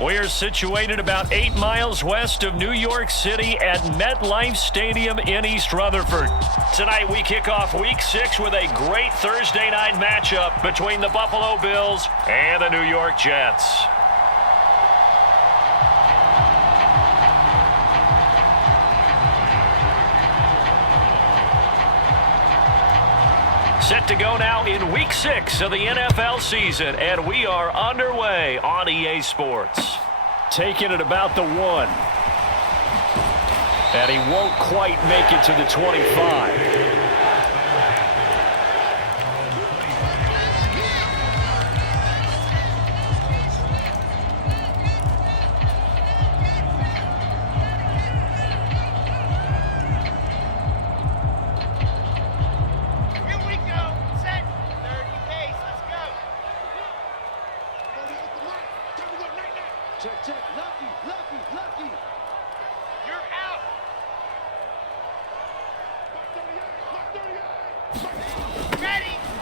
We're situated about 8 miles west of New York City at MetLife Stadium in East Rutherford. Tonight we kick off Week 6 with a great Thursday night matchup between the Buffalo Bills and the New York Jets. Set to go now in Week 6 of the NFL season, and we are underway on EA Sports. Taking it about the 1. And he won't quite make it to the 25.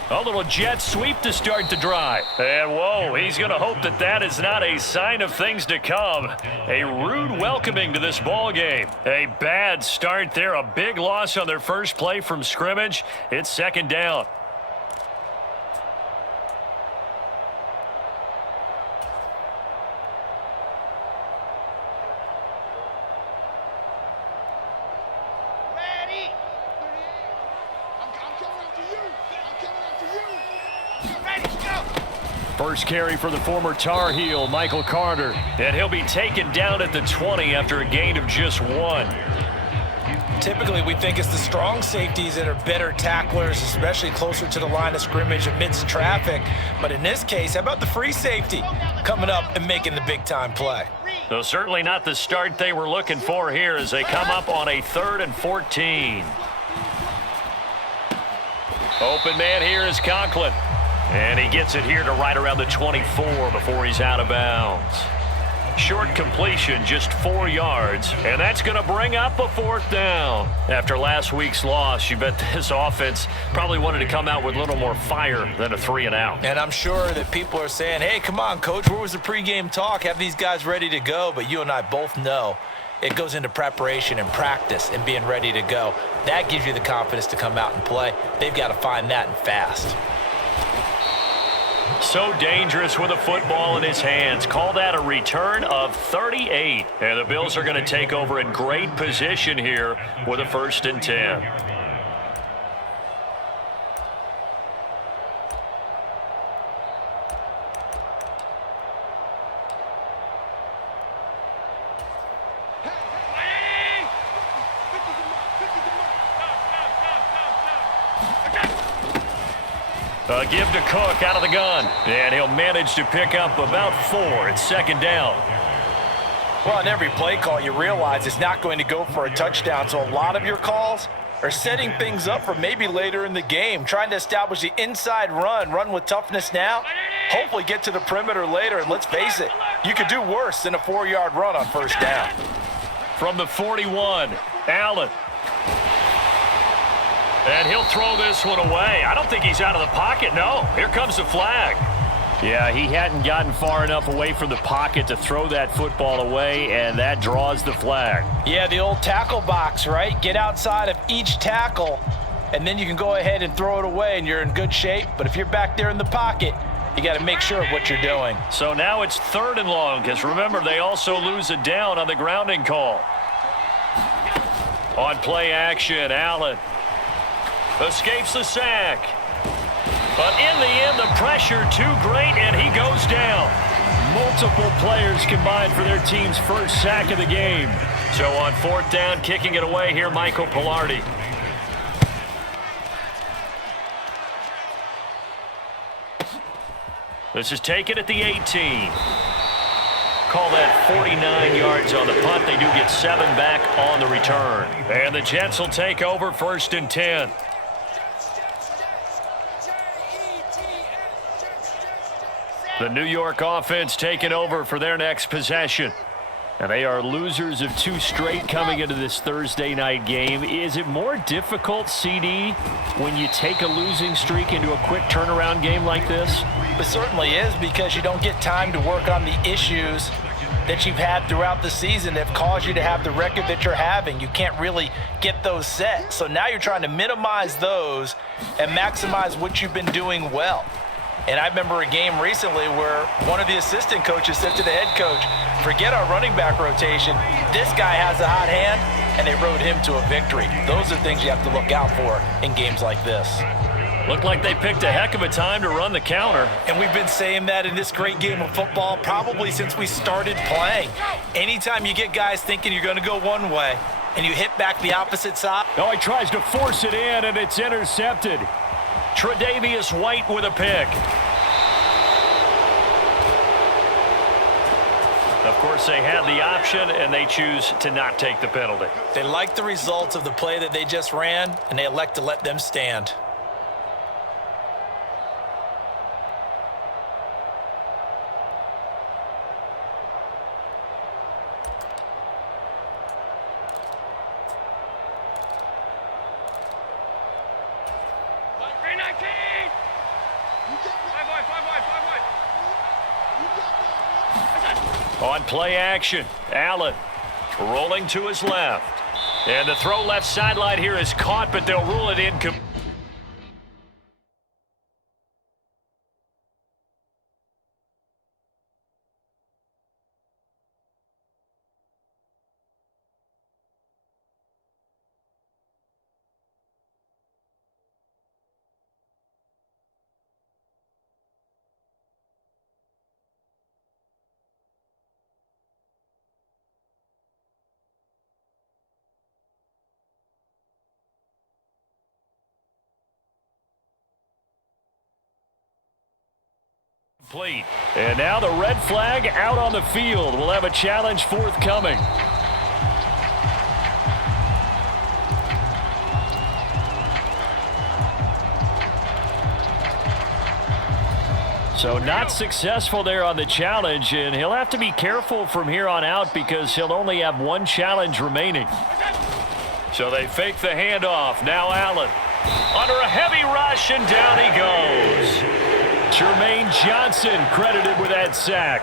A little jet sweep to start the drive. And whoa, he's going to hope that that is not a sign of things to come. A rude welcoming to this ball game. A bad start there. A big loss on their first play from scrimmage. It's second down. First carry for the former Tar Heel, Michael Carter. And he'll be taken down at the 20 after a gain of just 1. Typically, we think it's the strong safeties that are better tacklers, especially closer to the line of scrimmage amidst traffic. But in this case, how about the free safety coming up and making the big-time play? So certainly not the start they were looking for here as they come up on a 3rd and 14. Open man here is Conklin. And he gets it here to right around the 24 before he's out of bounds. Short completion, just 4 yards, and that's going to bring up a 4th down. After last week's loss, you bet this offense probably wanted to come out with a little more fire than a 3 and out. And I'm sure that people are saying, hey, come on, Coach, where was the pregame talk? Have these guys ready to go? But you and I both know it goes into preparation and practice and being ready to go. That gives you the confidence to come out and play. They've got to find that and fast. So dangerous with a football in his hands. Call that a return of 38. And the Bills are going to take over in great position here with a 1st and 10. Give to Cook out of the gun. And he'll manage to pick up about 4. It's 2nd down. Well, in every play call, you realize it's not going to go for a touchdown. So a lot of your calls are setting things up for maybe later in the game, trying to establish the inside run with toughness now, hopefully get to the perimeter later. And let's face it, you could do worse than a 4-yard run on 1st down. From the 41, Allen. And he'll throw this one away. I don't think he's out of the pocket. No, here comes the flag. Yeah, he hadn't gotten far enough away from the pocket to throw that football away, and that draws the flag. Yeah, the old tackle box, right? Get outside of each tackle, and then you can go ahead and throw it away, and you're in good shape. But if you're back there in the pocket, you got to make sure of what you're doing. So now it's 3rd and long, because remember, they also lose a down on the grounding call. On play action, Allen escapes the sack. But in the end, the pressure too great, and he goes down. Multiple players combined for their team's first sack of the game. So on 4th down, kicking it away here, Michael Pilardi. This is taken at the 18. Call that 49 yards on the punt. They do get 7 back on the return. And the Jets will take over 1st and 10. The New York offense taking over for their next possession. And they are losers of 2 straight coming into this Thursday night game. Is it more difficult, CD, when you take a losing streak into a quick turnaround game like this? It certainly is, because you don't get time to work on the issues that you've had throughout the season that have caused you to have the record that you're having. You can't really get those set. So now you're trying to minimize those and maximize what you've been doing well. And I remember a game recently where one of the assistant coaches said to the head coach, forget our running back rotation. This guy has a hot hand, and they rode him to a victory. Those are things you have to look out for in games like this. Looked like they picked a heck of a time to run the counter. And we've been saying that in this great game of football probably since we started playing. Anytime you get guys thinking you're going to go one way and you hit back the opposite side. Oh, he tries to force it in, and it's intercepted. Tre'Davious White with a pick. Of course, they had the option, and they choose to not take the penalty. They like the results of the play that they just ran, and they elect to let them stand. On play action, Allen rolling to his left. And the throw left sideline here is caught, but they'll rule it incomplete. And now the red flag out on the field. We'll have a challenge forthcoming. So not successful there on the challenge, and he'll have to be careful from here on out because he'll only have one challenge remaining. So they fake the handoff. Now Allen under a heavy rush, and down he goes. Jermaine Johnson credited with that sack.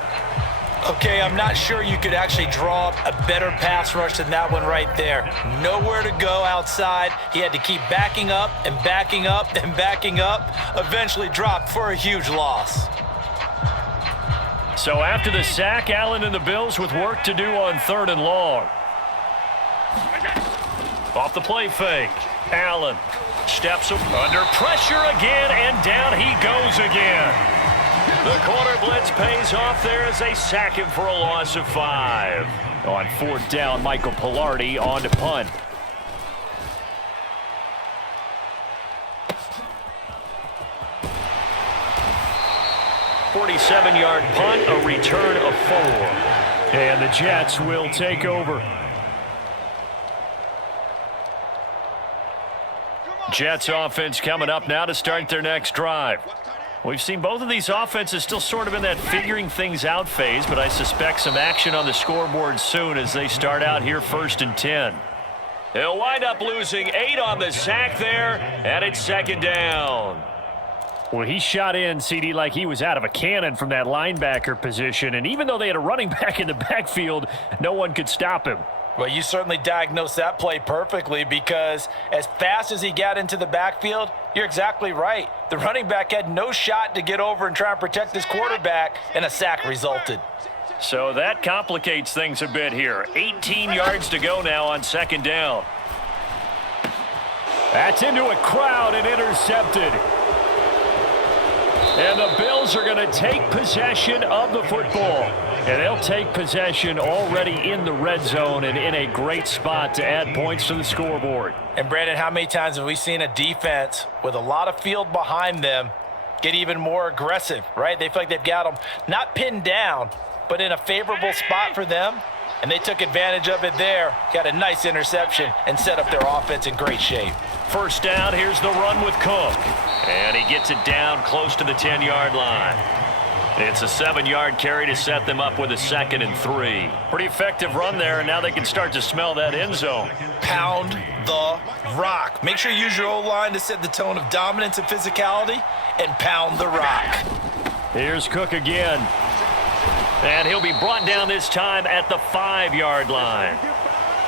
Okay, I'm not sure you could actually draw up a better pass rush than that one right there. Nowhere to go outside. He had to keep backing up and backing up and backing up. Eventually dropped for a huge loss. So after the sack, Allen and the Bills with work to do on 3rd and long. Off the play fake, Allen steps under pressure again, and down he goes again. The corner blitz pays off there as they sack him for a loss of 5. On 4th down, Michael Pilardi on to punt. "47-yard punt, a return of 4. And the Jets will take over. Jets offense coming up now to start their next drive. We've seen both of these offenses still sort of in that figuring things out phase, but I suspect some action on the scoreboard soon as they start out here 1st and 10. He'll wind up losing 8 on the sack there, and it's 2nd down. Well, he shot in, CD, like he was out of a cannon from that linebacker position, and even though they had a running back in the backfield, no one could stop him. Well, you certainly diagnosed that play perfectly because as fast as he got into the backfield, you're exactly right. The running back had no shot to get over and try and protect his quarterback, and a sack resulted. So that complicates things a bit here. 18 yards to go now on 2nd down. That's into a crowd and intercepted. And the Bills are going to take possession of the football. And they'll take possession already in the red zone and in a great spot to add points to the scoreboard. And, Brandon, how many times have we seen a defense with a lot of field behind them get even more aggressive, right? They feel like they've got them not pinned down, but in a favorable spot for them. And they took advantage of it there, got a nice interception, and set up their offense in great shape. 1st down, here's the run with Cook. And he gets it down close to the 10-yard line. It's a 7-yard carry to set them up with a 2nd and 3. Pretty effective run there, and now they can start to smell that end zone. Pound the rock. Make sure you use your O-line to set the tone of dominance and physicality, and pound the rock. Here's Cook again. And he'll be brought down this time at the 5-yard line.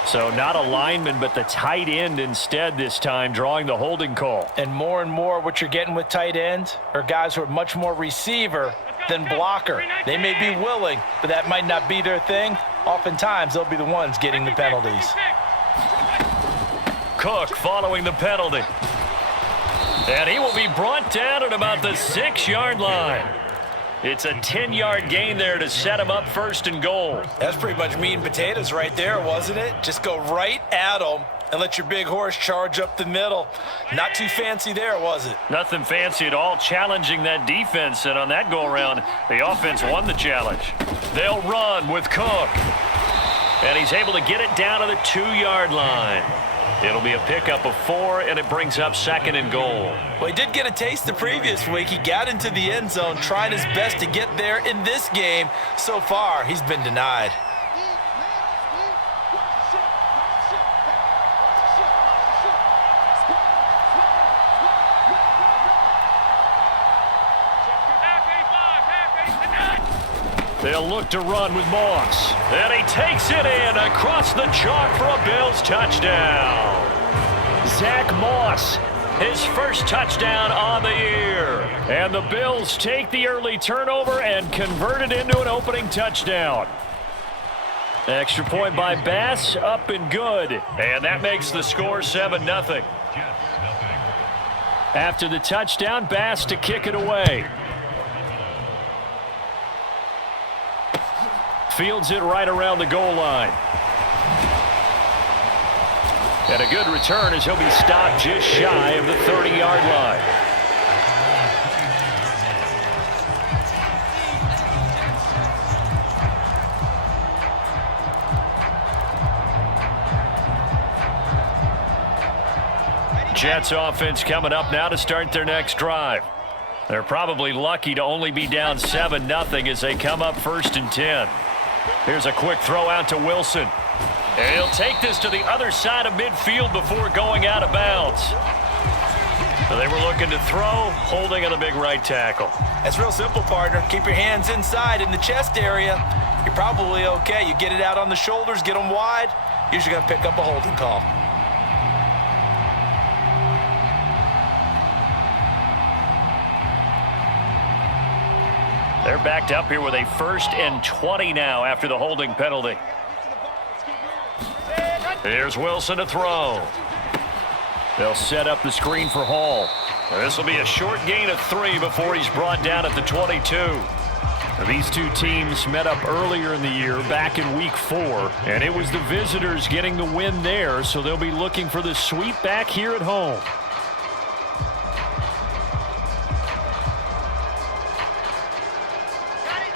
So not a lineman, but the tight end instead this time, drawing the holding call. And more what you're getting with tight ends are guys who are much more receiver than blocker. They may be willing, but that might not be their thing. Oftentimes, they'll be the ones getting the penalties. Cook following the penalty. And he will be brought down at about the 6-yard line. It's a 10-yard gain there to set him up 1st and goal. That's pretty much meat and potatoes right there, wasn't it? Just go right at them and let your big horse charge up the middle. Not too fancy there, was it? Nothing fancy at all, challenging that defense. And on that go-around, the offense won the challenge. They'll run with Cook. And he's able to get it down to the 2-yard line. It'll be a pickup of 4, and it brings up 2nd and goal. Well, he did get a taste the previous week. He got into the end zone, trying his best to get there in this game. So far, he's been denied. They'll look to run with Moss. And he takes it in across the chalk for a Bills touchdown. Zach Moss, his first touchdown on the year. And the Bills take the early turnover and convert it into an opening touchdown. Extra point by Bass, up and good. And that makes the score 7-0. After the touchdown, Bass to kick it away. Fields it right around the goal line. And a good return as he'll be stopped just shy of the 30-yard line. Jets offense coming up now to start their next drive. They're probably lucky to only be down 7-0 as they come up 1st and 10. Here's a quick throw out to Wilson. And he'll take this to the other side of midfield before going out of bounds. So they were looking to throw, holding on the big right tackle. That's real simple, partner. Keep your hands inside in the chest area. You're probably okay. You get it out on the shoulders, get them wide. Usually going to pick up a holding call. They're backed up here with a 1st and 20 now after the holding penalty. Here's Wilson to throw. They'll set up the screen for Hall. This will be a short gain of 3 before he's brought down at the 22. These two teams met up earlier in the year, back in week 4, and it was the visitors getting the win there, so they'll be looking for the sweep back here at home.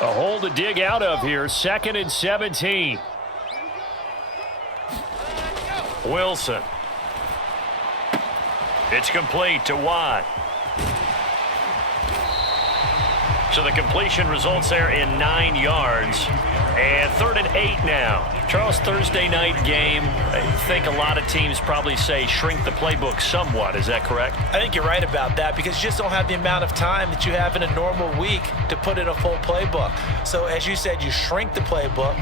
A hole to dig out of here, 2nd and 17. Wilson. It's complete to Watt. So the completion results there in 9 yards. And 3rd and 8 now. Charles, Thursday night game, I think a lot of teams probably say shrink the playbook somewhat. Is that correct? I think you're right about that because you just don't have the amount of time that you have in a normal week to put in a full playbook. So as you said, you shrink the playbook,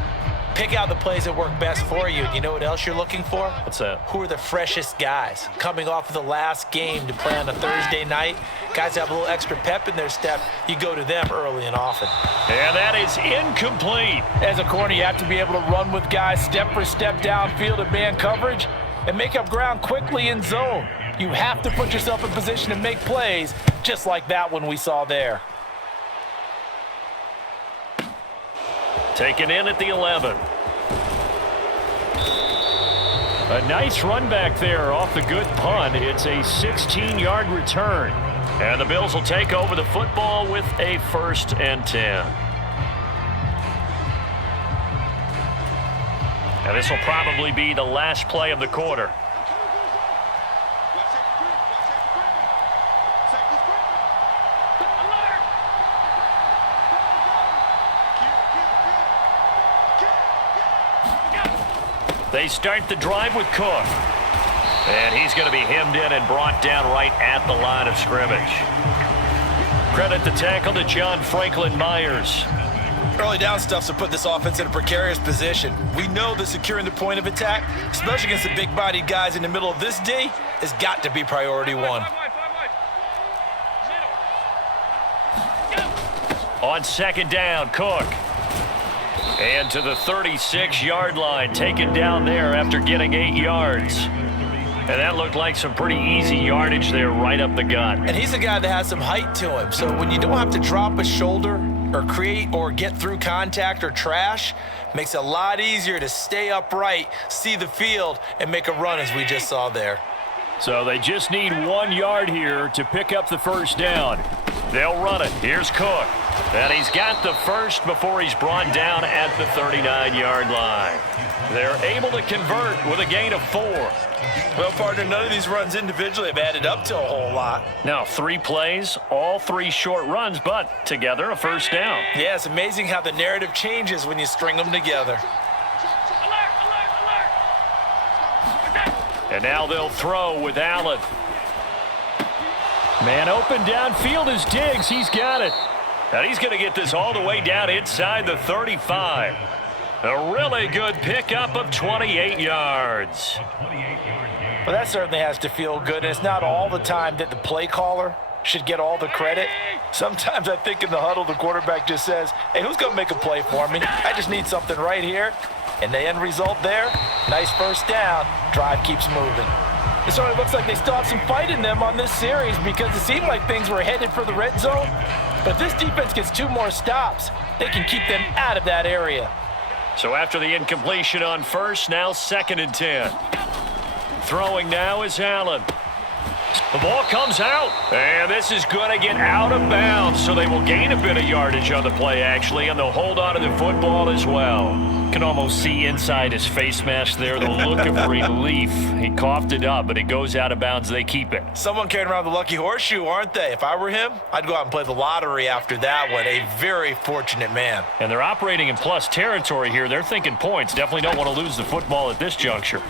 pick out the plays that work best for you. You know what else you're looking for? What's that? Who are the freshest guys coming off of the last game to play on a Thursday night? Guys have a little extra pep in their step. You go to them early and often. And that is incomplete. As a corner, you have to be able to run with guys step for step downfield in man coverage and make up ground quickly in zone. You have to put yourself in position to make plays just like that one we saw there. Taken in at the 11. A nice run back there off the good punt. It's a 16-yard return. And the Bills will take over the football with a 1st and 10. And this will probably be the last play of the quarter. They start the drive with Cook. And he's going to be hemmed in and brought down right at the line of scrimmage. Credit the tackle to John Franklin Myers. Early down stuff to put this offense in a precarious position. We know that securing the point of attack, especially against the big-bodied guys in the middle of this D, has got to be priority one. On second down, Cook. And to the 36-yard line, taken down there after getting 8 yards. And that looked like some pretty easy yardage there right up the gut. And he's a guy that has some height to him. So when you don't have to drop a shoulder or create or get through contact or trash, makes it a lot easier to stay upright, see the field, and make a run as we just saw there. So they just need 1 yard here to pick up the first down. They'll run it. Here's Cook. And he's got the first before he's brought down at the 39-yard line. They're able to convert with a gain of 4. Well, partner, none of these runs individually have added up to a whole lot. Now, 3 plays, all 3 short runs, but together a first down. Yeah, it's amazing how the narrative changes when you string them together. And now they'll throw with Allen. Man open downfield is Diggs. He's got it. And he's going to get this all the way down inside the 35. A really good pickup of 28 yards. Well, that certainly has to feel good. And it's not all the time that the play caller should get all the credit. Sometimes I think in the huddle, the quarterback just says, hey, who's going to make a play for me? I just need something right here. And the end result there, nice first down. Drive keeps moving. It certainly looks like they still have some fight in them on this series because it seemed like things were headed for the red zone. But if this defense gets 2 more stops, they can keep them out of that area. So after the incompletion on first, now 2nd and 10. Throwing now is Allen. The ball comes out, and this is going to get out of bounds, so they will gain a bit of yardage on the play, actually, and they'll hold on to the football as well. Can almost see inside his face mask there the look of relief. He coughed it up, but it goes out of bounds. They keep it. Someone carrying around the lucky horseshoe, aren't they? If I were him, I'd go out and play the lottery after that one. A very fortunate man. And they're operating in plus territory here. They're thinking points. Definitely don't want to lose the football at this juncture.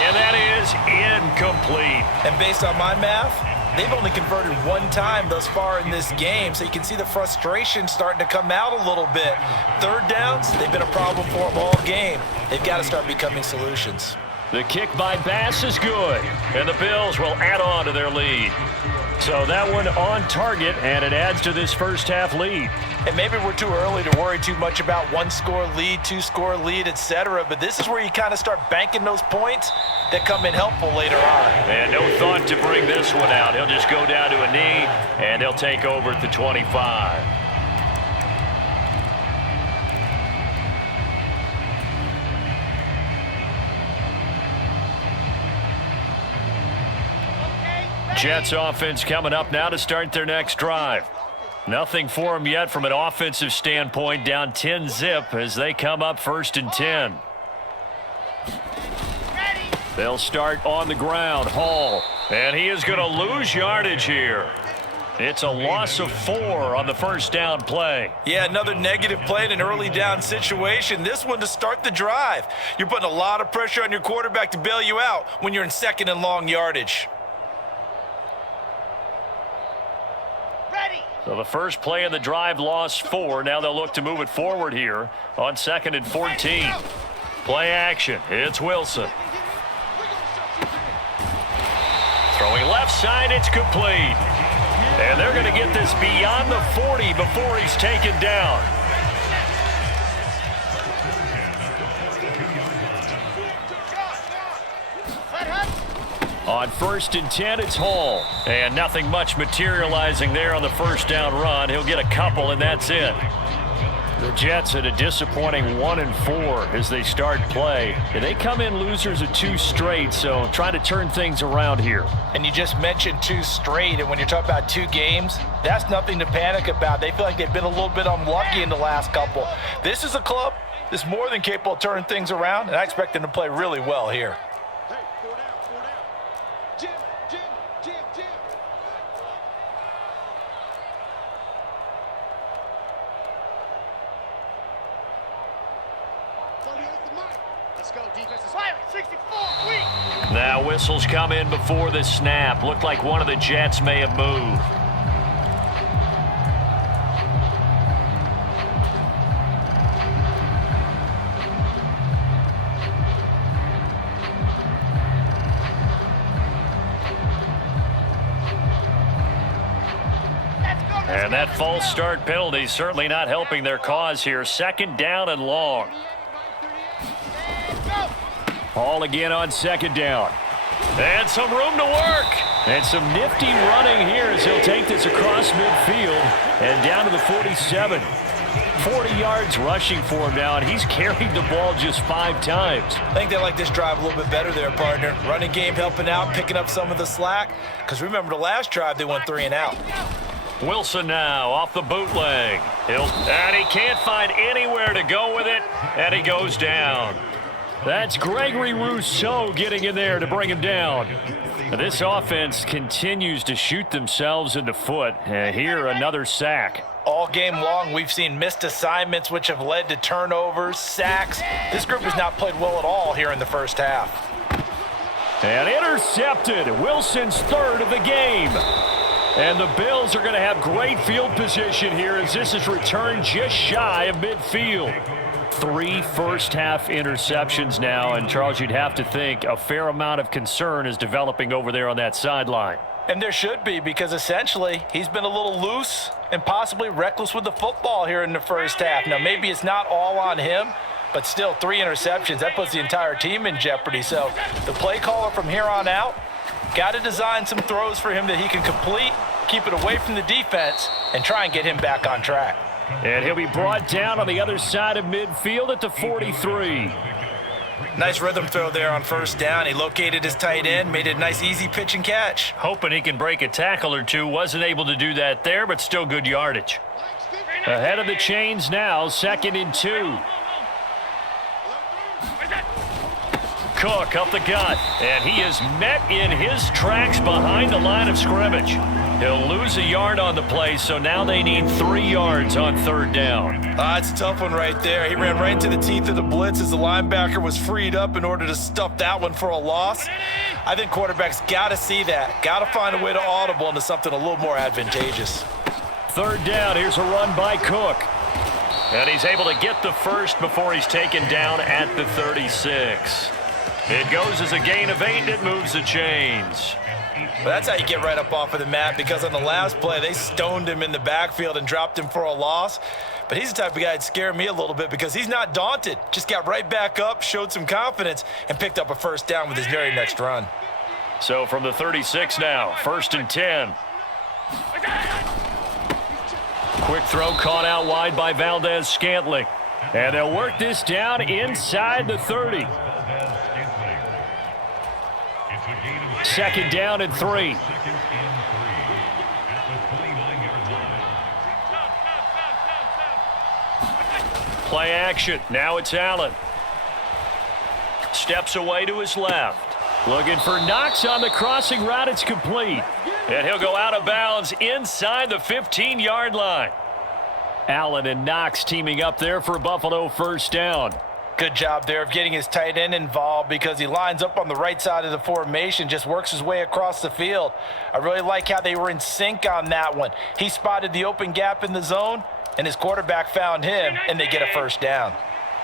And that is incomplete. And based on my math, they've only converted 1 time thus far in this game, so you can see the frustration starting to come out a little bit. 3rd downs, they've been a problem for them all game. They've got to start becoming solutions. The kick by Bass is good, and the Bills will add on to their lead. So that one on target, and it adds to this first half lead. And maybe we're too early to worry too much about 1-score lead, 2-score lead, etc. But this is where you kind of start banking those points that come in helpful later on. And no thought to bring this one out. He'll just go down to a knee, and he'll take over at the 25. Jets offense coming up now to start their next drive. Nothing for them yet from an offensive standpoint, down 10-zip as they come up 1st and 10. They'll start on the ground. Hall, and he is going to lose yardage here. It's a loss of 4 on the first down play. Yeah, another negative play in an early down situation. This one to start the drive. You're putting a lot of pressure on your quarterback to bail you out when you're in 2nd and long yardage. So the first play of the drive lost 4. Now they'll look to move it forward here on 2nd and 14. Play action. It's Wilson. Throwing left side, it's complete. And they're going to get this beyond the 40 before he's taken down. On 1st and 10, it's Hall. And nothing much materializing there on the first down run. He'll get a couple, and that's it. The Jets at a disappointing 1-4 as they start play. And they come in losers of 2 straight, so trying to turn things around here. And you just mentioned 2 straight, and when you're talking about 2 games, that's nothing to panic about. They feel like they've been a little bit unlucky in the last couple. This is a club that's more than capable of turning things around, and I expect them to play really well here. Now whistles come in before the snap. Looked like one of the Jets may have moved. And that false start penalty certainly not helping their cause here. 2nd down and long. Ball again on 2nd down. And some room to work. And some nifty running here as he'll take this across midfield and down to the 47. 40 yards rushing for him now, and he's carried the ball just 5 times. I think they like this drive a little bit better there, partner. Running game helping out, picking up some of the slack. Because remember the last drive, they went 3 and out. Wilson now off the bootleg. And he can't find anywhere to go with it, and he goes down. That's Gregory Rousseau getting in there to bring him down. This offense continues to shoot themselves in the foot. Here, another sack. All game long, we've seen missed assignments, which have led to turnovers, sacks. This group has not played well at all here in the first half. And intercepted. Wilson's 3rd of the game. And the Bills are going to have great field position here as this is returned just shy of midfield. 3 first-half interceptions now, and Charles, you'd have to think a fair amount of concern is developing over there on that sideline. And there should be, because essentially he's been a little loose and possibly reckless with the football here in the first half. Now, maybe it's not all on him, but still 3 interceptions. That puts the entire team in jeopardy. So the play caller from here on out got to design some throws for him that he can complete, keep it away from the defense, and try and get him back on track. And he'll be brought down on the other side of midfield at the 43. Nice rhythm throw there on 1st down. He located his tight end, made it a nice easy pitch and catch. Hoping he can break a tackle or two. Wasn't able to do that there, but still good yardage. Ahead of the chains now, 2nd and 2. Cook up the gut, and he is met in his tracks behind the line of scrimmage. He'll lose a yard on the play, so now they need 3 yards on 3rd down. It's a tough one right there. He ran right into the teeth of the blitz as the linebacker was freed up in order to stuff that one for a loss. I think quarterbacks got to see that. Got to find a way to audible into something a little more advantageous. 3rd down. Here's a run by Cook. And he's able to get the first before he's taken down at the 36. It goes as a gain of 8, and it moves the chains. Well, that's how you get right up off of the mat, because on the last play, they stoned him in the backfield and dropped him for a loss. But he's the type of guy that scared me a little bit because he's not daunted. Just got right back up, showed some confidence, and picked up a 1st down with his very next run. So from the 36 now, 1st and 10. Quick throw caught out wide by Valdez-Scantling. And they'll work this down inside the 30. 2nd down and 3. Play action. Now it's Allen. Steps away to his left. Looking for Knox on the crossing route. It's complete. And he'll go out of bounds inside the 15-yard line. Allen and Knox teaming up there for Buffalo 1st down. Good job there of getting his tight end involved because he lines up on the right side of the formation, just works his way across the field. I really like how they were in sync on that one. He spotted the open gap in the zone, and his quarterback found him, and they get a 1st down.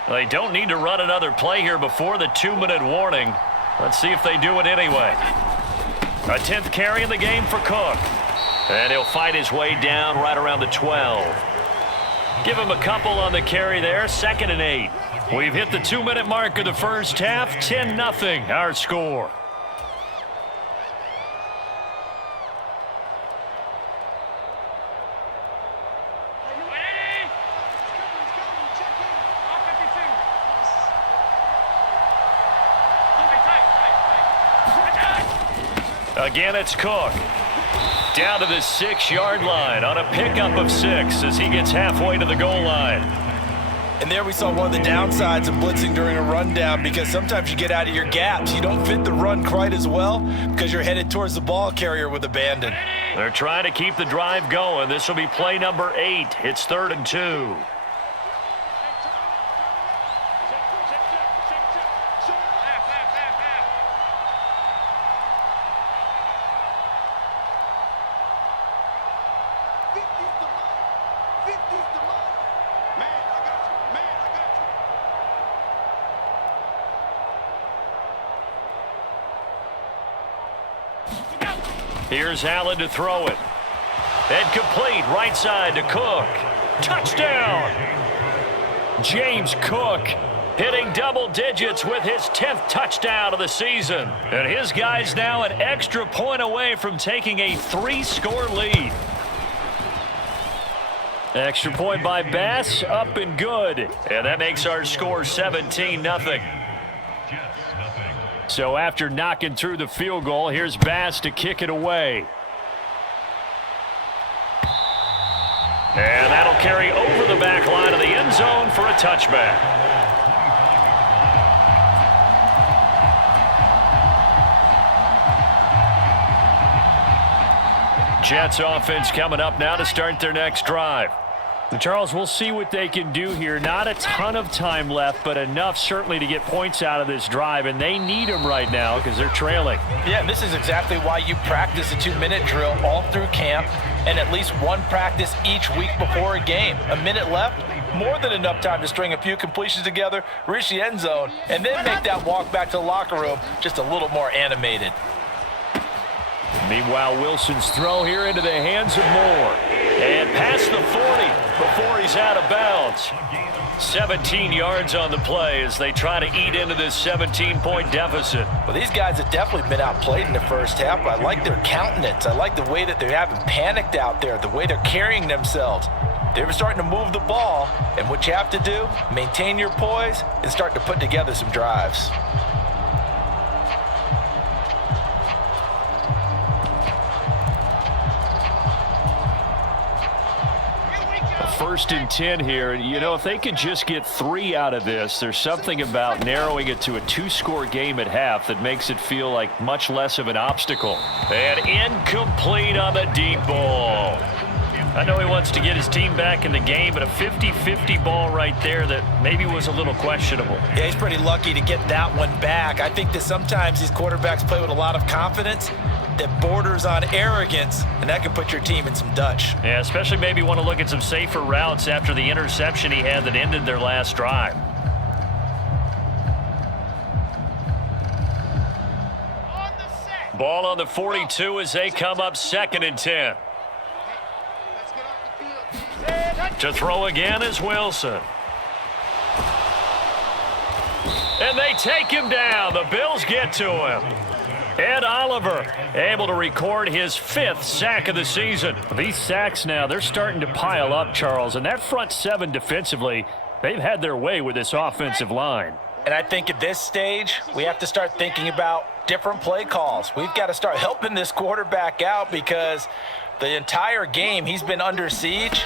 They don't need to run another play here before the 2-minute warning. Let's see if they do it anyway. A 10th carry in the game for Cook. And he'll fight his way down right around the 12. Give him a couple on the carry there, 2nd and 8. We've hit the 2-minute mark of the first half, 10-0 our score. Again, it's Cook. Down to the 6-yard line on a pickup of 6 as he gets halfway to the goal line. And there we saw one of the downsides of blitzing during a rundown, because sometimes you get out of your gaps. You don't fit the run quite as well because you're headed towards the ball carrier with abandon. They're trying to keep the drive going. This will be play number 8. It's 3rd and 2. Here's Allen to throw it. And complete right side to Cook. Touchdown! James Cook hitting double digits with his 10th touchdown of the season. And his guy's now an extra point away from taking a 3-score lead. Extra point by Bass, up and good. And that makes our score 17-0. So after knocking through the field goal, here's Bass to kick it away. And that'll carry over the back line of the end zone for a touchback. Jets offense coming up now to start their next drive. Charles, we'll see what they can do here. Not a ton of time left, but enough certainly to get points out of this drive, and they need them right now because they're trailing. Yeah, this is exactly why you practice a 2-minute drill all through camp and at least one practice each week before a game. A minute left, more than enough time to string a few completions together, reach the end zone, and then make that walk back to the locker room just a little more animated. Meanwhile, Wilson's throw here into the hands of Moore. And past the 40 before he's out of bounds. 17 yards on the play as they try to eat into this 17-point deficit. Well, these guys have definitely been outplayed in the first half. I like their countenance. I like the way that they haven't panicked out there, the way they're carrying themselves. They're starting to move the ball, and what you have to do, maintain your poise and start to put together some drives. First and 10 here. You know, if they could just get 3 out of this, there's something about narrowing it to a 2-score game at half that makes it feel like much less of an obstacle. And incomplete on the deep ball. I know he wants to get his team back in the game, but a 50-50 ball right there that maybe was a little questionable. Yeah, he's pretty lucky to get that one back. I think that sometimes these quarterbacks play with a lot of confidence that borders on arrogance, and that can put your team in some Dutch. Yeah, especially maybe want to look at some safer routes after the interception he had that ended their last drive. Ball on the 42 as they come up 2nd and 10. To throw again is Wilson. And they take him down. The Bills get to him. Ed Oliver able to record his 5th sack of the season. These sacks now, they're starting to pile up, Charles. And that front 7 defensively, they've had their way with this offensive line. And I think at this stage, we have to start thinking about different play calls. We've got to start helping this quarterback out because the entire game he's been under siege.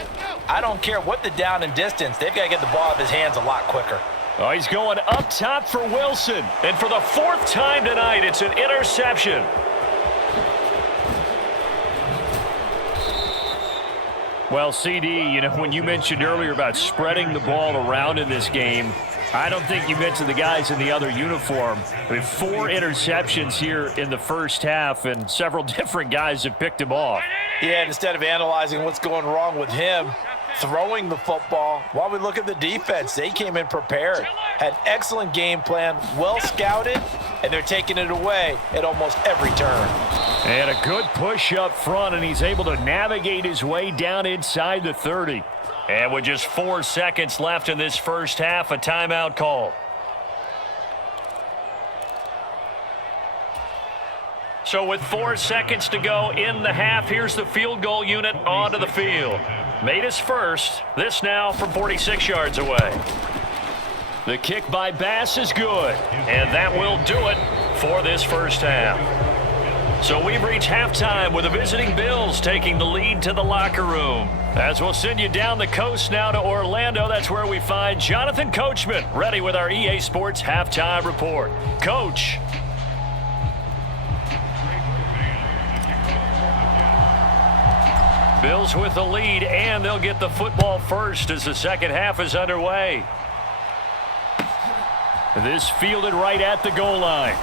I don't care what the down and distance. They've got to get the ball out of his hands a lot quicker. Oh, he's going up top for Wilson. And for the 4th time tonight, it's an interception. Well, CD, you know, when you mentioned earlier about spreading the ball around in this game, I don't think you mentioned the guys in the other uniform. I mean, 4 interceptions here in the first half, and several different guys have picked him off. Yeah, and instead of analyzing what's going wrong with him, throwing the football, while we look at the defense, they came in prepared, had excellent game plan, well scouted, and they're taking it away at almost every turn. And a good push up front, and he's able to navigate his way down inside the 30. And with just 4 seconds left in this first half, a timeout call. So with 4 seconds to go in the half, here's the field goal unit onto the field. Made his first. This now from 46 yards away. The kick by Bass is good. And that will do it for this first half. So we've reached halftime with the visiting Bills taking the lead to the locker room. As we'll send you down the coast now to Orlando, that's where we find Jonathan Coachman ready with our EA Sports Halftime Report. Coach. Bills with the lead, and they'll get the football first as the second half is underway. This fielded right at the goal line.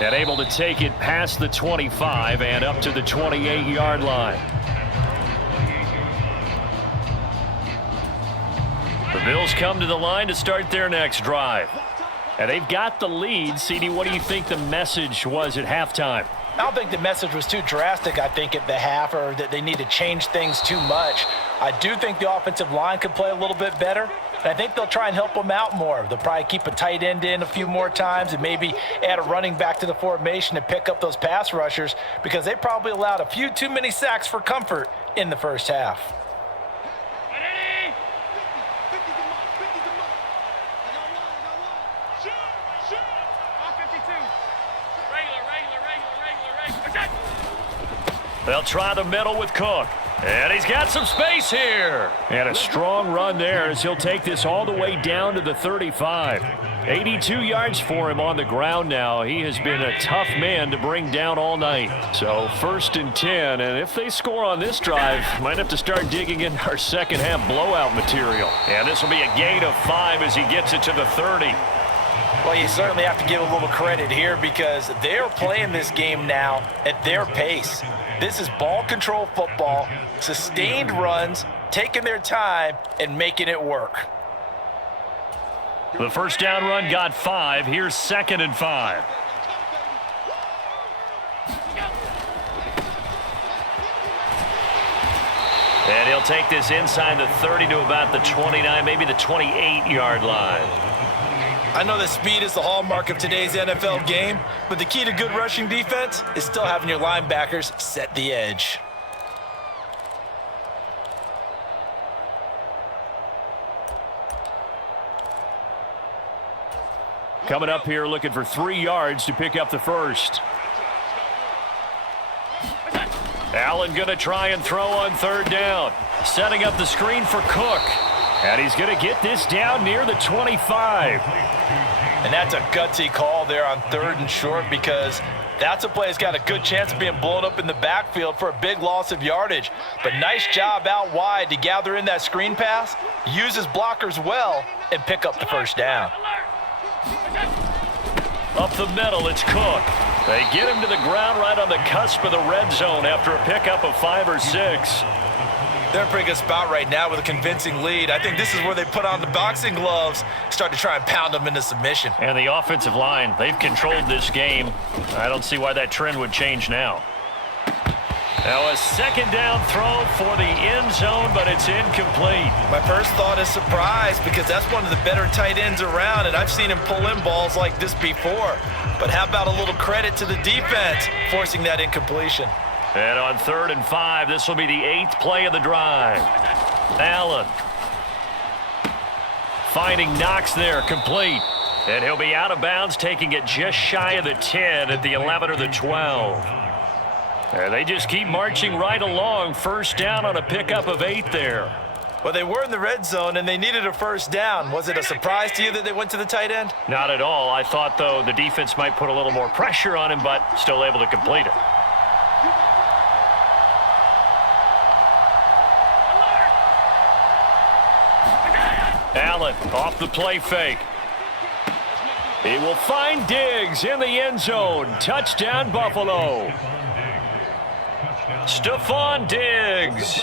And able to take it past the 25 and up to the 28-yard line. The Bills come to the line to start their next drive. And they've got the lead. CD, what do you think the message was at halftime? I don't think the message was too drastic, I think, at the half, or that they need to change things too much. I do think the offensive line could play a little bit better, and I think they'll try and help them out more. They'll probably keep a tight end in a few more times and maybe add a running back to the formation to pick up those pass rushers, because they probably allowed a few too many sacks for comfort in the first half. They'll try the middle with Cook. And he's got some space here. And a strong run there as he'll take this all the way down to the 35. 82 yards for him on the ground now. He has been a tough man to bring down all night. So 1st and 10, and if they score on this drive, might have to start digging in our second half blowout material. And this will be a gain of 5 as he gets it to the 30. Well, you certainly have to give a little credit here because they're playing this game now at their pace. This is ball control football, sustained runs, taking their time, and making it work. The first down run got 5. Here's 2nd and 5. And he'll take this inside the 30 to about the 29, maybe the 28-yard line. I know that speed is the hallmark of today's NFL game, but the key to good rushing defense is still having your linebackers set the edge. Coming up here looking for 3 yards to pick up the first. Allen going to try and throw on 3rd down. Setting up the screen for Cook. And he's going to get this down near the 25. And that's a gutsy call there on 3rd and short because that's a play that's got a good chance of being blown up in the backfield for a big loss of yardage. But nice job out wide to gather in that screen pass, use his blockers well, and pick up the first down. Up the middle, it's Cook. They get him to the ground right on the cusp of the red zone after a pickup of 5 or 6. They're in a pretty good spot right now with a convincing lead. I think this is where they put on the boxing gloves, start to try and pound them into submission. And the offensive line, they've controlled this game. I don't see why that trend would change now. Now a 2nd down throw for the end zone, but it's incomplete. My first thought is surprise because that's one of the better tight ends around, and I've seen him pull in balls like this before. But how about a little credit to the defense forcing that incompletion? And on 3rd and 5, this will be the 8th play of the drive. Allen finding Knox there, complete. And he'll be out of bounds, taking it just shy of the 10 at the 11 or the 12. And they just keep marching right along. First down on a pickup of 8 there. Well, they were in the red zone, and they needed a first down. Was it a surprise to you that they went to the tight end? Not at all. I thought, though, the defense might put a little more pressure on him, but still able to complete it. Allen off the play fake. He will find Diggs in the end zone. Touchdown, Buffalo. Stephon Diggs.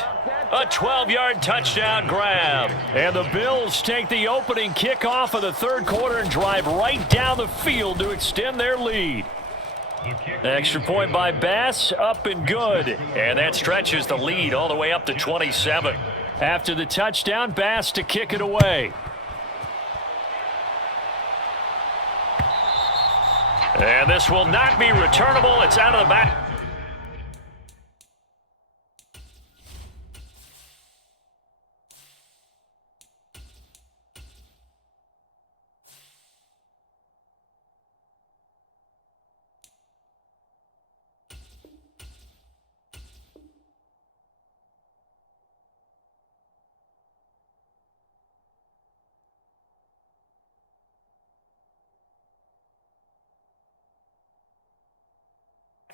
A 12-yard touchdown grab. And the Bills take the opening kickoff of the 3rd quarter and drive right down the field to extend their lead. Extra point by Bass, up and good. And that stretches the lead all the way up to 27. After the touchdown, Bass to kick it away. And this will not be returnable. It's out of the back.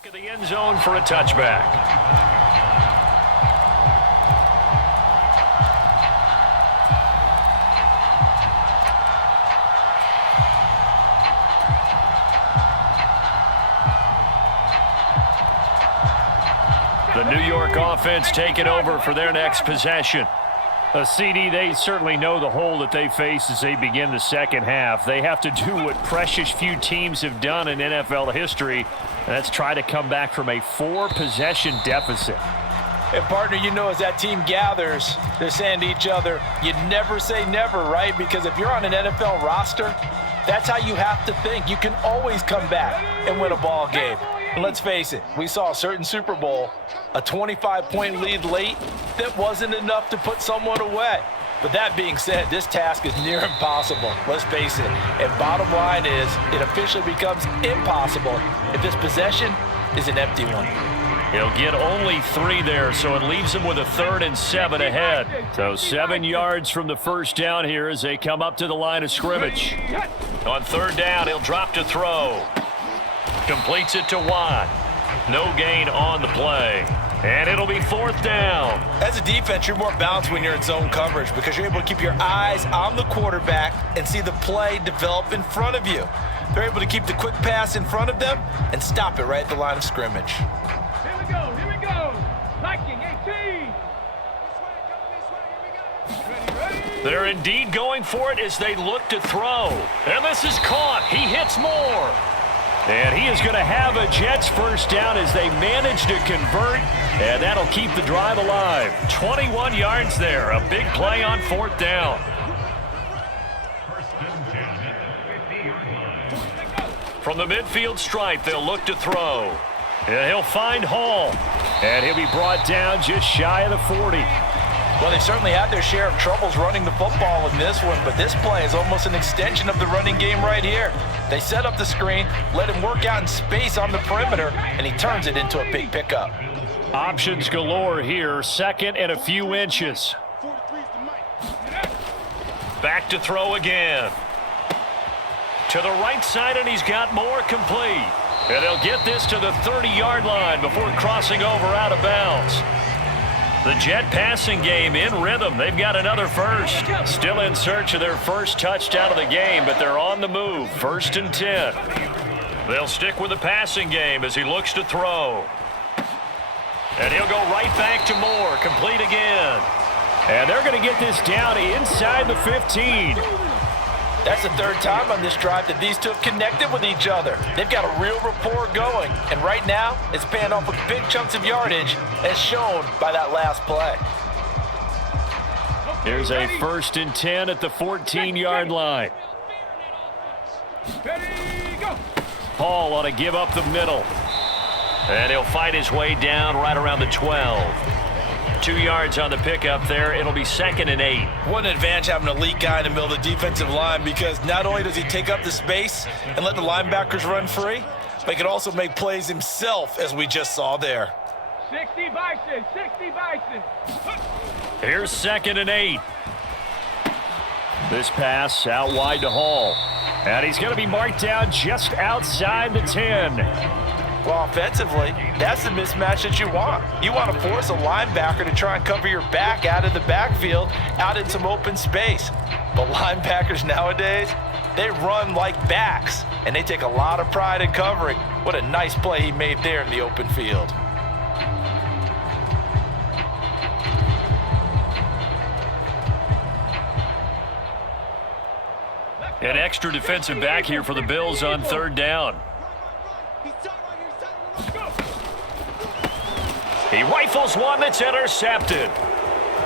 Of the end zone for a touchback. The New York offense taking over for their next possession. A CD, they certainly know the hole that they face as they begin the second half. They have to do what precious few teams have done in NFL history, and that's try to come back from a 4-possession deficit. And, partner, you know, as that team gathers, they're saying to each other, you never say never, right? Because if you're on an NFL roster, that's how you have to think. You can always come back and win a ball game. And let's face it, we saw a certain Super Bowl, a 25-point lead late that wasn't enough to put someone away. But that being said, this task is near impossible. Let's face it. And bottom line is, it officially becomes impossible if this possession is an empty one. He'll get only 3 there, so it leaves him with a 3rd and 7 ahead. So 7 yards from the first down here as they come up to the line of scrimmage. On 3rd down, he'll drop to throw. Completes it to Watt. No gain on the play. And it'll be 4th down. As a defense, you're more balanced when you're in zone coverage because you're able to keep your eyes on the quarterback and see the play develop in front of you. They're able to keep the quick pass in front of them and stop it right at the line of scrimmage. Here we go. Liking 18. They're indeed going for it as they look to throw. And this is caught. He hits more. And he is going to have a Jets first down as they manage to convert, and that'll keep the drive alive. 21 yards there, a big play on 4th down. From the midfield stripe, they'll look to throw. And he'll find Hall, and he'll be brought down just shy of the 40. Well, they certainly had their share of troubles running the football in this one, but this play is almost an extension of the running game right here. They set up the screen, let him work out in space on the perimeter, and he turns it into a big pickup. Options galore here, 2nd and a few inches. Back to throw again. To the right side, and he's got more complete. And they'll get this to the 30-yard line before crossing over out of bounds. The Jet passing game in rhythm. They've got another first. Still in search of their first touchdown of the game, but they're on the move. 1st and 10. They'll stick with the passing game as he looks to throw. And he'll go right back to Moore. Complete again. And they're going to get this down inside the 15. That's the 3rd time on this drive that these two have connected with each other. They've got a real rapport going, and right now it's paying off with big chunks of yardage as shown by that last play. Here's a 1st and 10 at the 14-yard line. Hall ought to give up the middle. And he'll fight his way down right around the 12. 2 yards on the pickup there. It'll be 2nd and 8. What an advantage having an elite guy in the middle of the defensive line, because not only does he take up the space and let the linebackers run free, but he can also make plays himself, as we just saw there. 60 Bison. Here's 2nd and 8. This pass out wide to Hall. And he's going to be marked down just outside the 10. Well, offensively, that's the mismatch that you want. You want to force a linebacker to try and cover your back out of the backfield, out in some open space. But linebackers nowadays, they run like backs, and they take a lot of pride in covering. What a nice play he made there in the open field. An extra defensive back here for the Bills on 3rd down. He rifles one that's intercepted.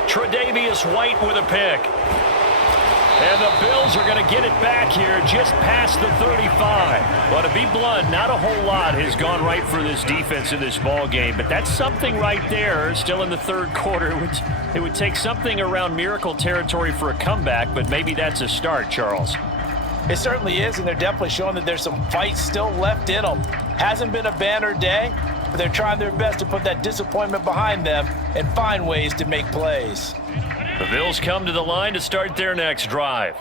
Tre'Davious White with a pick. And the Bills are going to get it back here just past the 35. But to be blunt, not a whole lot has gone right for this defense in this ball game. But that's something right there, still in the 3rd quarter. It would take something around miracle territory for a comeback, but maybe that's a start, Charles. It certainly is, and they're definitely showing that there's some fight still left in them. Hasn't been a banner day, but they're trying their best to put that disappointment behind them and find ways to make plays. The Bills come to the line to start their next drive.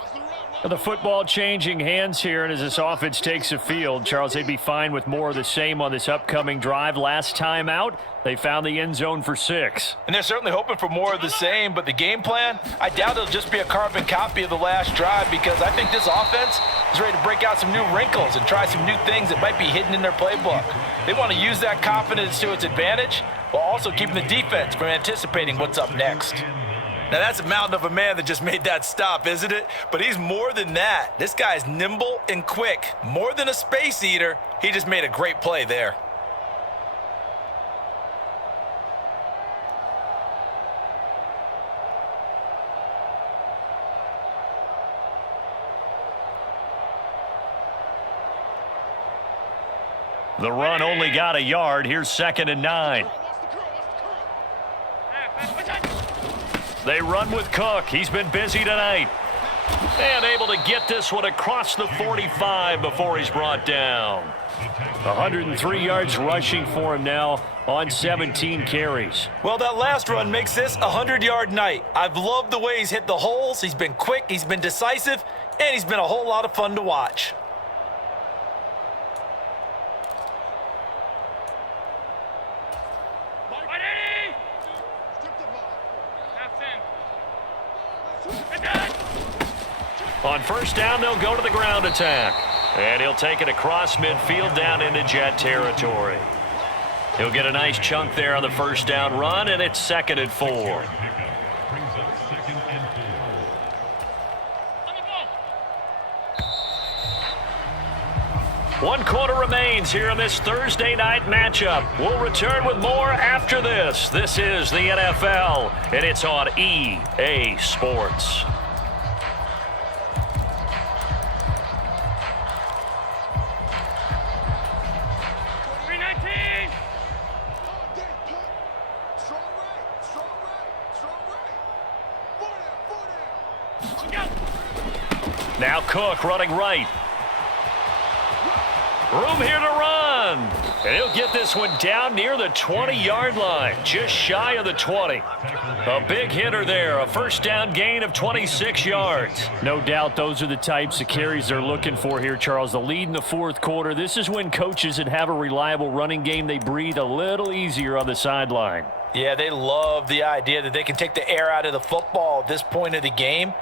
The football changing hands here, and as this offense takes the field, Charles, they'd be fine with more of the same on this upcoming drive. Last time out, they found the end zone for 6. And they're certainly hoping for more of the same, but the game plan, I doubt it'll just be a carbon copy of the last drive, because I think this offense is ready to break out some new wrinkles and try some new things that might be hidden in their playbook. They want to use that confidence to its advantage while also keeping the defense from anticipating what's up next. Now, that's a mountain of a man that just made that stop, isn't it? But he's more than that. This guy's nimble and quick. More than a space eater, he just made a great play there. The run only got a yard. Here's 2nd and 9. They run with Cook. He's been busy tonight. And able to get this one across the 45 before he's brought down. 103 yards rushing for him now on 17 carries. Well, that last run makes this a 100-yard night. I've loved the way he's hit the holes. He's been quick, he's been decisive, and he's been a whole lot of fun to watch. On 1st down, they'll go to the ground attack. And he'll take it across midfield down into Jet territory. He'll get a nice chunk there on the 1st down run, and it's 2nd and 4. One quarter remains here in this Thursday night matchup. We'll return with more after this. This is the NFL, and it's on EA Sports. Now Cook running right. Room here to run. And he'll get this one down near the 20-yard line, just shy of the 20. A big hitter there, a 1st down gain of 26 yards. No doubt those are the types of carries they're looking for here, Charles. The lead in the 4th quarter. This is when coaches that have a reliable running game, they breathe a little easier on the sideline. Yeah, they love the idea that they can take the air out of the football at this point of the game.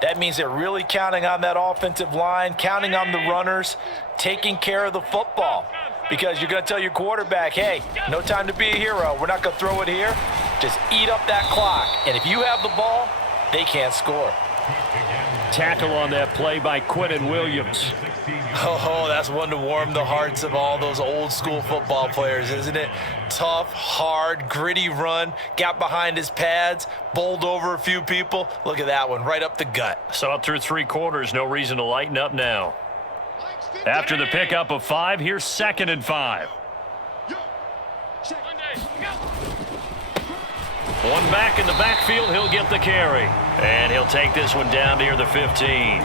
That means they're really counting on that offensive line, counting on the runners, taking care of the football. Because you're going to tell your quarterback, hey, no time to be a hero. We're not going to throw it here. Just eat up that clock. And if you have the ball, they can't score. Tackle on that play by Quinnen Williams. Oh, that's one to warm the hearts of all those old school football players, isn't it? Tough, hard, gritty run, got behind his pads, bowled over a few people. Look at that one, right up the gut. So through 3 quarters, no reason to lighten up now. After the pickup of 5, here's 2nd and 5. One back in the backfield, he'll get the carry. And he'll take this one down near the 15.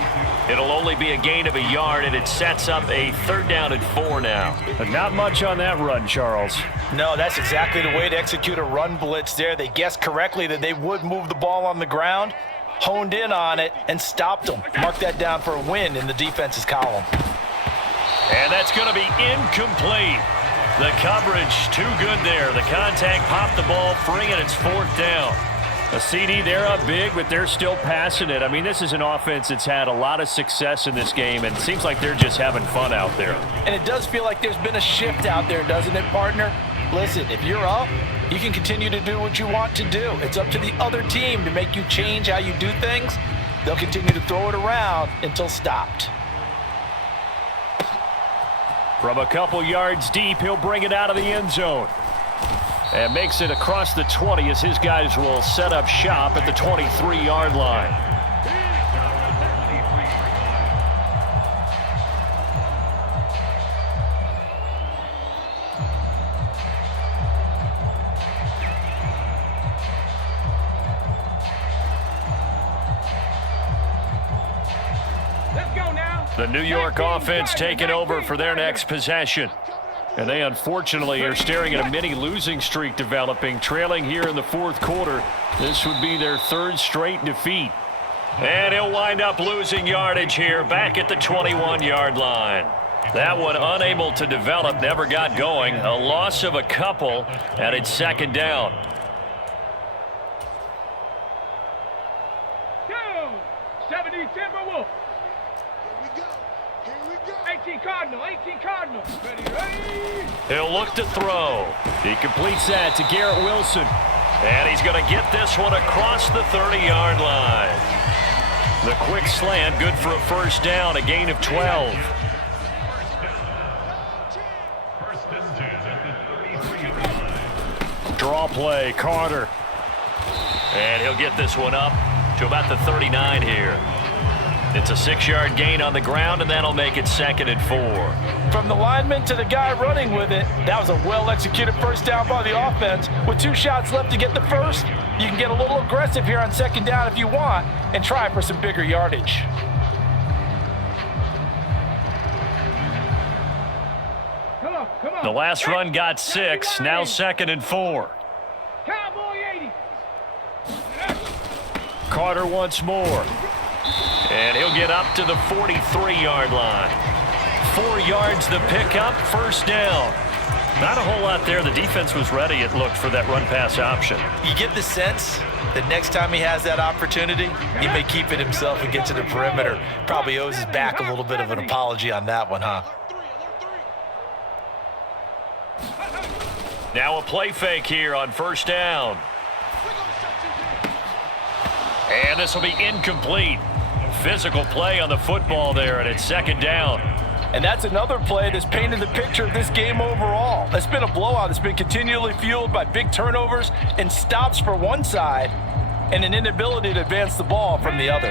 It'll only be a gain of a yard, and it sets up a 3rd down and 4 now. But not much on that run, Charles. No, that's exactly the way to execute a run blitz there. They guessed correctly that they would move the ball on the ground, honed in on it, and stopped them. Mark that down for a win in the defense's column. And that's going to be incomplete. The coverage too good there. The contact popped the ball free, and it's 4th down. A CD, they're up big, but they're still passing it. I mean, this is an offense that's had a lot of success in this game, and it seems like they're just having fun out there. And it does feel like there's been a shift out there, doesn't it, partner? Listen, if you're up, you can continue to do what you want to do. It's up to the other team to make you change how you do things. They'll continue to throw it around until stopped. From a couple yards deep, he'll bring it out of the end zone. And makes it across the 20 as his guys will set up shop at the 23-yard line. Let's go now. The New York offense taking over for their next possession. And they unfortunately are staring at a mini losing streak developing, trailing here in the 4th quarter. This would be their 3rd straight defeat. And he'll wind up losing yardage here back at the 21-yard line. That one unable to develop, never got going. A loss of a couple, and it's 2nd down. 70 Timberwolves. 18 Cardinal, 18 Cardinal. Ready. He'll look to throw. He completes that to Garrett Wilson. And he's going to get this one across the 30-yard line. The quick slant, good for a first down, a gain of 12. Draw play, Carter. And he'll get this one up to about the 39 here. It's a 6-yard gain on the ground, and that'll make it 2nd and 4. From the lineman to the guy running with it, that was a well-executed first down by the offense. With 2 shots left to get the first, you can get a little aggressive here on 2nd down if you want and try for some bigger yardage. Come on. The last run got 6, now 2nd and 4. Cowboy 80. Carter once more. And he'll get up to the 43-yard line. 4 yards the pickup, first down. Not a whole lot there. The defense was ready, it looked, for that run-pass option. You get the sense that next time he has that opportunity, he may keep it himself and get to the perimeter. Probably owes his back a little bit of an apology on that one, huh? Now a play fake here on first down. And this will be incomplete. Physical play on the football there, and it's 2nd down. And that's another play that's painted the picture of this game overall. It's been a blowout. It's been continually fueled by big turnovers and stops for one side and an inability to advance the ball from the other.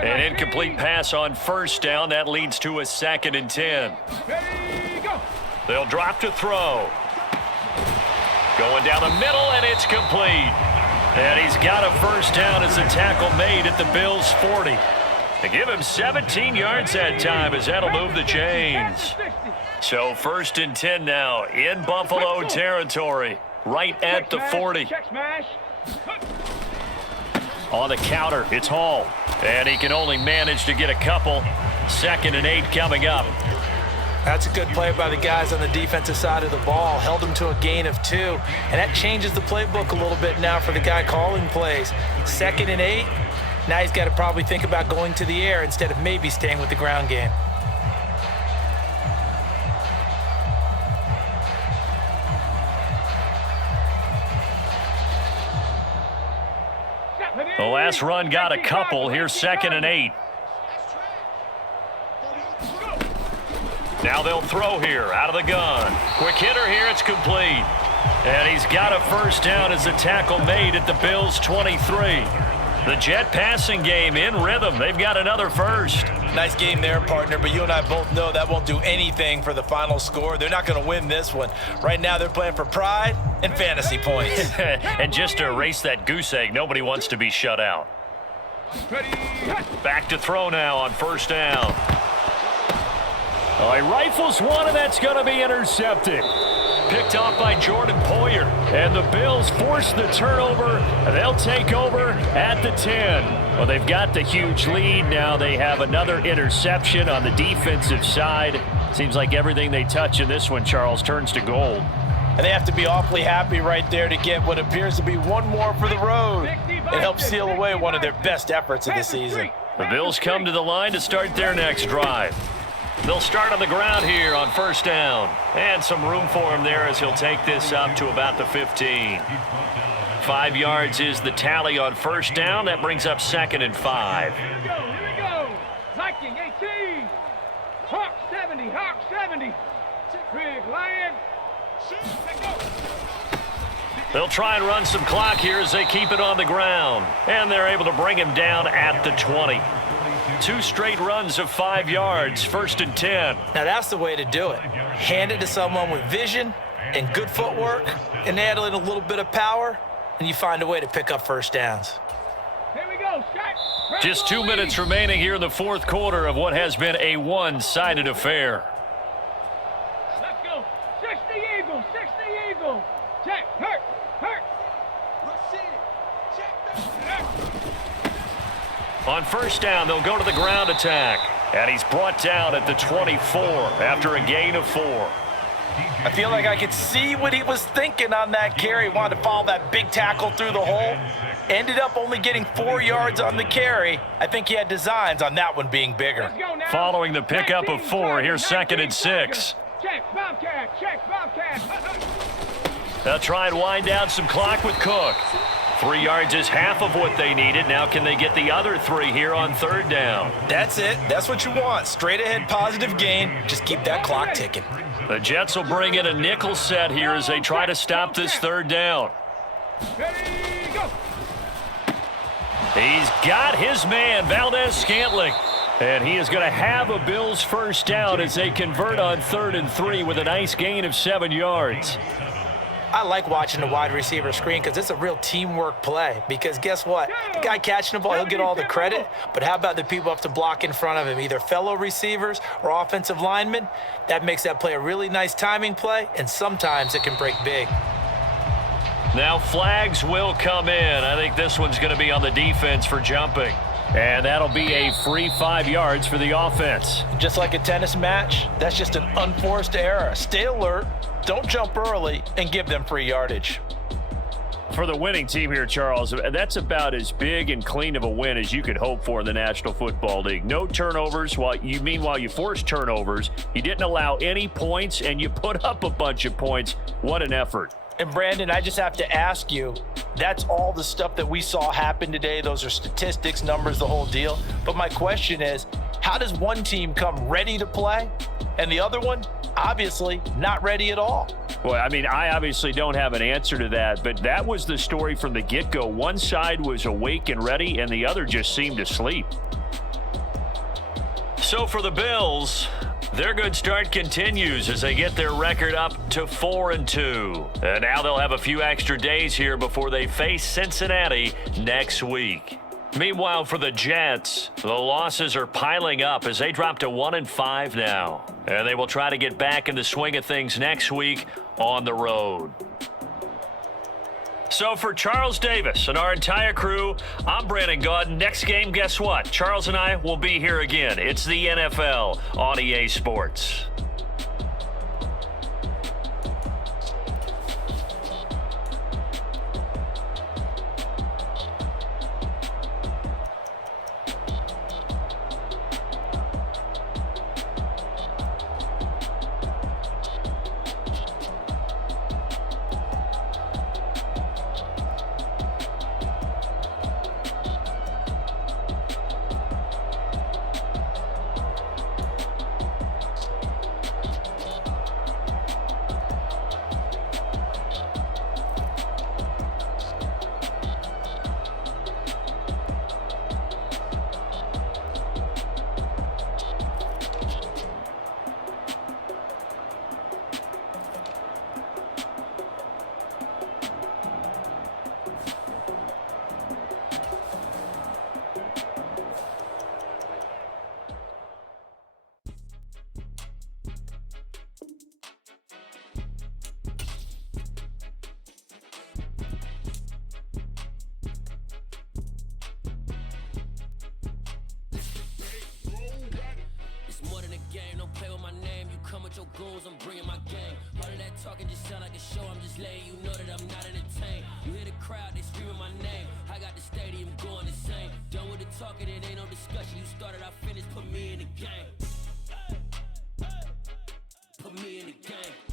An incomplete pass on first down. That leads to a 2nd and 10. Ready, go. They'll drop to throw. Going down the middle, and it's complete. And he's got a first down as the tackle made at the Bills' 40. They give him 17 yards that time as that'll move the chains. So 1st and 10 now in Buffalo territory, right at the 40. Check smash. On the counter, it's Hall. And he can only manage to get a couple. 2nd and 8 coming up. That's a good play by the guys on the defensive side of the ball. Held him to a gain of 2. And that changes the playbook a little bit now for the guy calling plays. 2nd and 8. Now he's got to probably think about going to the air instead of maybe staying with the ground game. The last run got a couple. Here's 2nd and 8. Now they'll throw here out of the gun. Quick hitter here. It's complete. And he's got a first down as the tackle made at the Bills' 23. The Jet passing game in rhythm. They've got another first. Nice game there, partner, but you and I both know that won't do anything for the final score. They're not going to win this one. Right now they're playing for pride and fantasy points. And just to erase that goose egg, nobody wants to be shut out. Back to throw now on first down. Oh, he rifles one, and that's going to be intercepted. Picked off by Jordan Poyer. And the Bills force the turnover, and they'll take over at the 10. Well, they've got the huge lead. Now they have another interception on the defensive side. Seems like everything they touch in this one, Charles, turns to gold. And they have to be awfully happy right there to get what appears to be one more for the road. It helps seal away one of their best efforts of the season. The Bills come to the line to start their next drive. They'll start on the ground here on first down. And some room for him there as he'll take this up to about the 15. 5 yards is the tally on first down. That brings up 2nd and 5. Here we go. Viking 18. Hawk 70. Hawk 70. Big Lion. They'll try and run some clock here as they keep it on the ground. And they're able to bring him down at the 20. 2 straight runs of 5 yards, 1st and 10. Now that's the way to do it. Hand it to someone with vision and good footwork, and add in a little bit of power, and you find a way to pick up first downs. Here we go. Just 2 minutes remaining here in the 4th quarter of what has been a one-sided affair. Let's go. 60 Eagles. 60 Eagles. Check. Hurt. On first down, they'll go to the ground attack. And he's brought down at the 24 after a gain of 4. I feel like I could see what he was thinking on that carry. Wanted to follow that big tackle through the hole. Ended up only getting 4 yards on the carry. I think he had designs on that one being bigger. Following the pickup of 4, here's 2nd and 6. Check, Bobcat, check, Bobcat. They'll try and wind down some clock with Cook. 3 yards is half of what they needed. Now can they get the other 3 here on third down? That's it. That's what you want. Straight ahead positive gain. Just keep that clock ticking. The Jets will bring in a nickel set here as they try to stop this third down. Ready, go. He's got his man, Valdez-Scantling. And he is going to have a Bills first down as they convert on 3rd and 3 with a nice gain of 7 yards. I like watching the wide receiver screen because it's a real teamwork play. Because guess what? The guy catching the ball, he'll get all the credit. But how about the people up to block in front of him, either fellow receivers or offensive linemen? That makes that play a really nice timing play, and sometimes it can break big. Now flags will come in. I think this one's going to be on the defense for jumping. And that'll be a free 5 yards for the offense. Just like a tennis match, that's just an unforced error. Stay alert, don't jump early, and give them free yardage. For the winning team here, Charles, that's about as big and clean of a win as you could hope for in the National Football League. No turnovers. Meanwhile, you forced turnovers. You didn't allow any points, and you put up a bunch of points. What an effort. And Brandon, I just have to ask you, that's all the stuff that we saw happen today. Those are statistics, numbers, the whole deal. But my question is, how does one team come ready to play and the other one obviously not ready at all? Well, I mean, I obviously don't have an answer to that, but that was the story from the get-go. One side was awake and ready, and the other just seemed asleep. So for the Bills, their good start continues as they get their record up to 4-2. And now they'll have a few extra days here before they face Cincinnati next week. Meanwhile, for the Jets, the losses are piling up as they drop to 1-5 now. And they will try to get back in the swing of things next week on the road. So for Charles Davis and our entire crew, I'm Brandon Gaudin. Next game, guess what? Charles and I will be here again. It's the NFL on EA Sports. Goals, I'm bringing my game. All of that talking just sound like a show. I'm just letting you know that I'm not entertained. You hear the crowd, they screaming my name. I got the stadium going insane. Done with the talking, it ain't no discussion. You started, I finished. Put me in the game. Put me in the game.